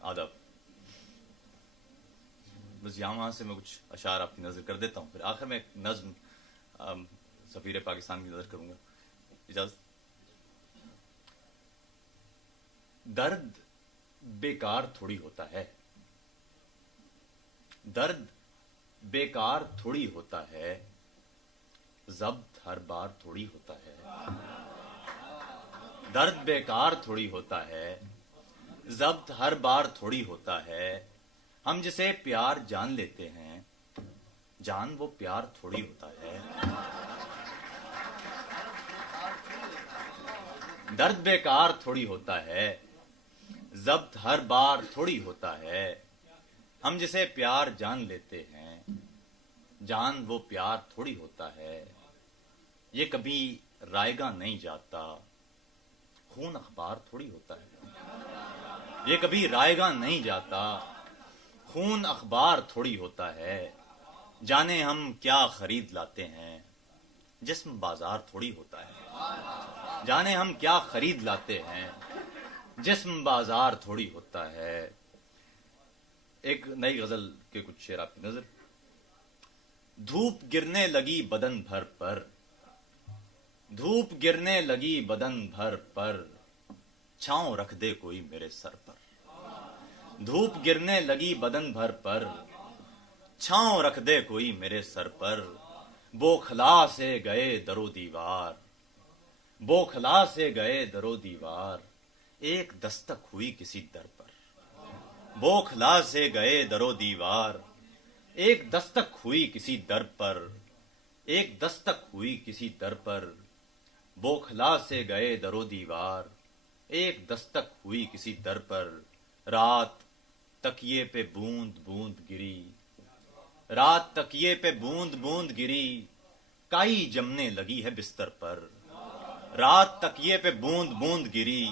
آداب. بس یہاں وہاں سے میں کچھ اشعار آپ کی نظر کر دیتا ہوں، پھر آخر میں ایک نظم سفیر پاکستان کی نظر کروں گا. اجازت. درد بیکار تھوڑی ہوتا ہے، درد بیکار تھوڑی ہوتا ہے، ضبط ہر بار تھوڑی ہوتا ہے. درد بیکار تھوڑی ہوتا ہے، ضبط ہر بار تھوڑی ہوتا ہے. ہم جسے پیار جان لیتے ہیں، جان وہ پیار تھوڑی ہوتا ہے. درد بیکار تھوڑی ہوتا ہے، ضبط ہر بار تھوڑی ہوتا ہے. ہم جسے پیار جان لیتے ہیں، جان وہ پیار تھوڑی ہوتا ہے. یہ کبھی رائے گاہ نہیں جاتا، خون اخبار تھوڑی ہوتا ہے. یہ کبھی رائے گاہ نہیں جاتا، خون اخبار تھوڑی ہوتا ہے. جانے ہم کیا خرید لاتے ہیں، جسم بازار تھوڑی ہوتا ہے. جانے ہم کیا خرید لاتے ہیں، جسم بازار تھوڑی ہوتا ہے. ایک نئی غزل کے کچھ شعر آپ کی نظر. دھوپ گرنے لگی بدن بھر پر، دھوپ گرنے لگی بدن بھر پر، چھاؤں رکھ دے کوئی میرے سر پر. دھوپ گرنے لگی بدن بھر پر، چھاؤں رکھ دے کوئی میرے سر پر. بوکھلا سے گئے درو دیوار، بوکھلا سے گئے درو دیوار، ایک دستک ہوئی کسی در پر. بوکھلا سے گئے درو دیوار، ایک دستک ہوئی کسی در پر. ایک دستک ہوئی کسی در پر. بوکھلا سے گئے درو دیوار، ایک دستک ہوئی کسی در پر. رات تکیے پہ بوند بوند گری، رات تکیے پہ بوند بوند گری، کائی جمنے لگی ہے بستر پر. رات تکیے پہ بوند بوند گری،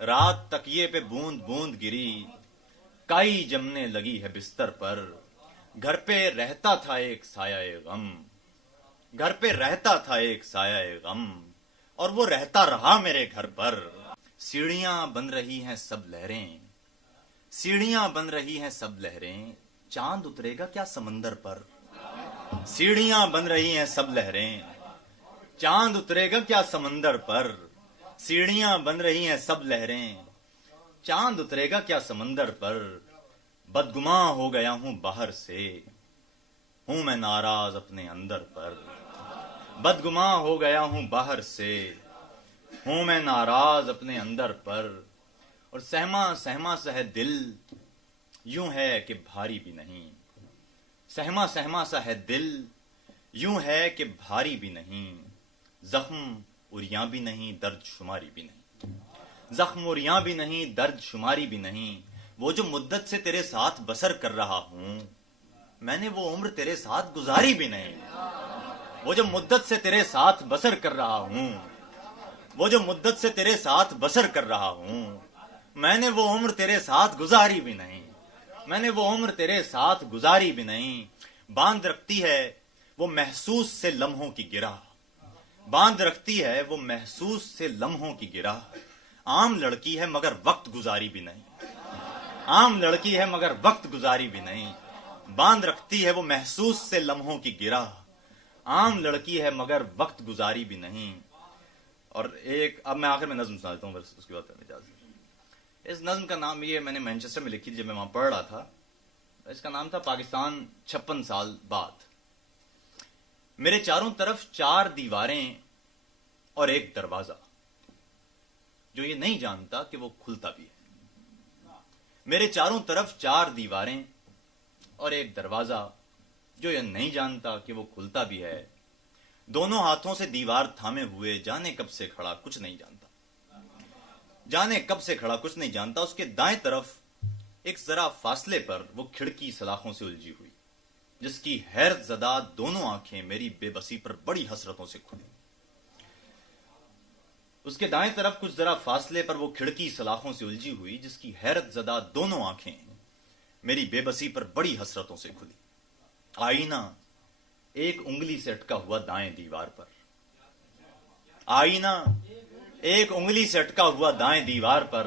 رات تکیے پہ بوند بوند گری، کائی جمنے لگی ہے بستر پر. گھر پہ رہتا تھا ایک سایہ غم، گھر پہ رہتا تھا ایک سایہ غم، اور وہ رہتا رہا میرے گھر پر. سیڑھیاں بن رہی ہیں سب لہریں، سیڑھیاں بن رہی ہیں سب لہریں، چاند اترے گا کیا سمندر پر. سیڑھیاں بن رہی ہیں سب لہریں، چاند اترے گا کیا سمندر پر. سیڑھیاں بن رہی ہیں سب لہریں، چاند اترے گا کیا سمندر پر. بدگماں ہو گیا ہوں باہر سے، ہوں میں ناراض اپنے اندر پر. بدگماں ہو گیا ہوں باہر سے، ہوں میں ناراض اپنے اندر پر. اور سہما سہما سا ہے دل، یوں ہے کہ بھاری بھی نہیں. سہما سہما سا ہے دل، یوں ہے کہ بھاری بھی نہیں. زخم اریاں بھی نہیں، درد شماری بھی نہیں. زخم اریاں بھی نہیں، درد شماری بھی نہیں. وہ جو مدت سے تیرے ساتھ بسر کر رہا ہوں، میں نے وہ عمر تیرے ساتھ گزاری بھی نہیں. وہ جو مدت سے تیرے ساتھ بسر کر رہا ہوں، وہ جو مدت سے تیرے ساتھ بسر کر رہا ہوں، میں نے وہ عمر تیرے ساتھ گزاری بھی نہیں. میں نے وہ عمر تیرے ساتھ گزاری بھی نہیں. باندھ رکھتی ہے وہ محسوس سے لمحوں کی گرہ، باندھ رکھتی ہے وہ محسوس سے لمحوں کی گرہ. عام لڑکی ہے مگر وقت گزاری بھی نہیں، عام لڑکی ہے مگر وقت گزاری بھی نہیں. باندھ رکھتی ہے وہ محسوس سے لمحوں کی گرہ، عام لڑکی ہے مگر وقت گزاری بھی نہیں. اور ایک اب میں آخر میں نظم سنا دیتا ہوں، بس اس کے بعد اجازت. اس نظم کا نام یہ میں نے مینچسٹر میں لکھی تھی جب میں وہاں پڑھ رہا تھا. اس کا نام تھا پاکستان 56 سال بعد. میرے چاروں طرف 4 دیواریں اور ایک دروازہ جو یہ نہیں جانتا کہ وہ کھلتا بھی ہے. میرے چاروں طرف 4 دیواریں اور ایک دروازہ جو یہ نہیں جانتا کہ وہ کھلتا بھی ہے. دونوں ہاتھوں سے دیوار تھامے ہوئے، جانے کب سے کھڑا کچھ نہیں جانتا، جانے کب سے کھڑا کچھ نہیں جانتا. اس کے دائیں طرف ایک ذرا فاصلے پر وہ کھڑکی سلاخوں سے الجھی ہوئی، جس کی حیرت زدہ دونوں آنکھیں میری بے بسی پر بڑی حسرتوں سے کھلی. اس کے دائیں طرف کچھ ذرا فاصلے پر وہ کھڑکی سلاخوں سے الجھی ہوئی، جس کی حیرت زدہ دونوں آنکھیں میری بے بسی پر بڑی حسرتوں سے کھلی. آئینہ ایک انگلی سے اٹکا ہوا دائیں دیوار پر، آئینہ ایک انگلی سے اٹکا ہوا دائیں دیوار پر،